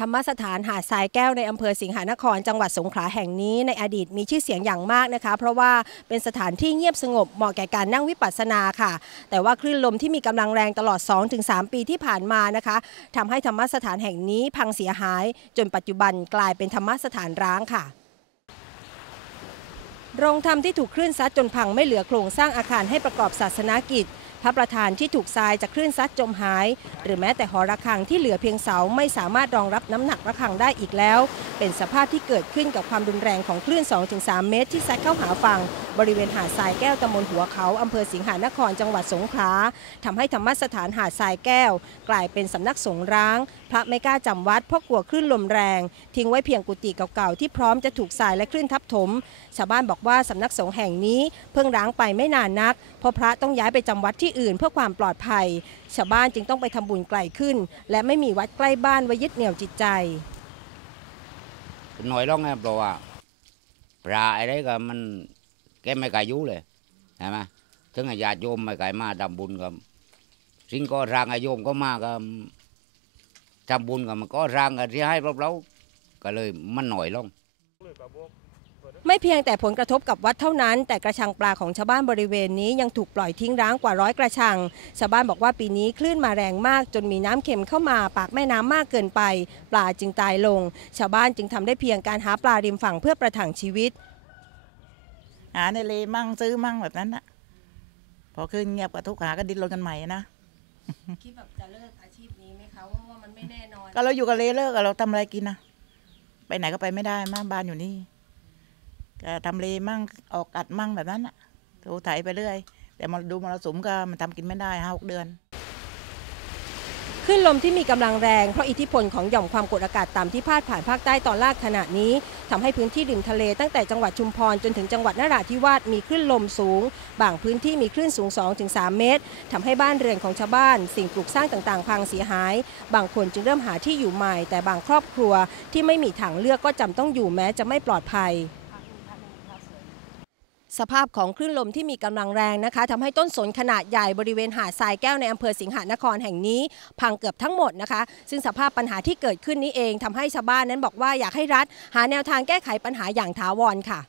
ธรรมสถานหาดทรายแก้วในอำเภอสิงหานคร จังหวัดสงขลาแห่งนี้ในอดีตมีชื่อเสียงอย่างมากนะคะ เพราะว่าเป็นสถานที่เงียบสงบเหมาะแก่การนั่งวิปัสสนาค่ะ แต่ว่าคลื่นลมที่มีกำลังแรงตลอด 2-3 ปีที่ผ่านมานะคะทำให้ธรรมสถานแห่งนี้พังเสียหาย จนปัจจุบันกลายเป็นธรรมสถานร้างค่ะโรงธรรมที่ถูกคลื่นซัดจนพังไม่เหลือโครงสร้างอาคารให้ประกอบศาสนากิจ ระประธานที่ถูกทรายจากคลื่นซัดจมหาย หรือแม้แต่หอระฆังที่เหลือเพียงเสาไม่สามารถรองรับน้ำหนักระฆังได้อีกแล้ว เป็นสภาพที่เกิดขึ้นกับความรุนแรงของคลื่น 2-3 เมตรที่ซัดเข้าหาฝั่ง บริเวณหาดทรายแก้วตำบลหัวเขาอำเภอสิงหานครจังหวัดสงขลาทำให้ธรรมสถานหาดทรายแก้ว กลายเป็นสำนักสงร้าง พระไม่กล้าจำวัดเพราะกลัวคลื่นลมแรง ทิ้งไว้เพียงกุฏิเก่าๆที่พร้อมจะถูกทรายและคลื่นทับถม ชาวบ้านบอกว่าสำนักสงฆ์แห่งนี้เพิ่งร้างไปไม่นานนัก เพราะพระต้องย้ายไปจำวัดที่อื่นเพื่อความปลอดภัย ชาวบ้านจึงต้องไปทำบุญไกลขึ้น และไม่มีวัดใกล้บ้านไว้ยึดเหนี่ยวจิตใจหน่อยร้องไงเพราะว่าปลาอะไรก็มัน แกไม่กล้าอยุเลยใช่ไหมถึงญาติโยมไม่กล้ามาทำบุญกับสิ่งก็ร่างอาโยมก็มาก็ทำบุญกับมันก็ร่างกันที่ให้เราๆก็เลยมันหน่อยลงไม่เพียงแต่ผลกระทบกับวัดเท่านั้น แต่กระชังปลาของชาวบ้านบริเวณนี้ยังถูกปล่อยทิ้งร้างกว่าร้อยกระชัง ชาวบ้านบอกว่าปีนี้คลื่นมาแรงมาก จนมีน้ำเค็มเข้ามาปากแม่น้ำมากเกินไป ปลาจึงตายลง ชาวบ้านจึงทำได้เพียงการหาปลาริมฝั่งเพื่อประทังชีวิต หาในเลมั่งซื้อมั่งแบบนั้นนะพอขึ้นเงียบก็ทุกหาก็ดิ้นรนกันใหม่นะคิดแบบจะเลิกอาชีพนี้ไหมคะว่ามันไม่แน่นอนก็เราอยู่กับเลเลิกอะเราทำอะไรกินนะไปไหนก็ไปไม่ได้มาบ้านอยู่นี่ก็ทำเลมั่งออกกัดมั่งแบบนั้นอะถูไถไปเรื่อย แต่มาดูมรสุมก็มันทำกินไม่ได้ห้าหกเดือน คลื่นลมที่มีกำลังแรงเพราะอิทธิพลของหย่อมความกดอากาศต่ำที่พาดผ่านภาคใต้ตอนล่างขณะนี้ทำให้พื้นที่ริมทะเลตั้งแต่จังหวัดชุมพรจนถึงจังหวัดนราธิวาสมีคลื่นลมสูง บางพื้นที่มีคลื่นสูง 2-3 เมตรทำให้บ้านเรือนของชาวบ้าน สิ่งปลูกสร้างต่างๆ พังเสียหาย บางคนจึงเริ่มหาที่อยู่ใหม่ แต่บางครอบครัวที่ไม่มีทางเลือกก็จำต้องอยู่แม้จะไม่ปลอดภัย สภาพของคลื่นลมที่มีกำลังแรงนะคะทำให้ต้นสนขนาดใหญ่บริเวณหาดทรายแก้วในอำเภอสิงหานครแห่งนี้ พังเกือบทั้งหมดนะคะ ซึ่งสภาพปัญหาที่เกิดขึ้นนี้เองทำให้ชาวบ้านนั้นบอกว่าอยากให้รัฐ หาแนวทางแก้ไขปัญหาอย่างถาวรค่ะ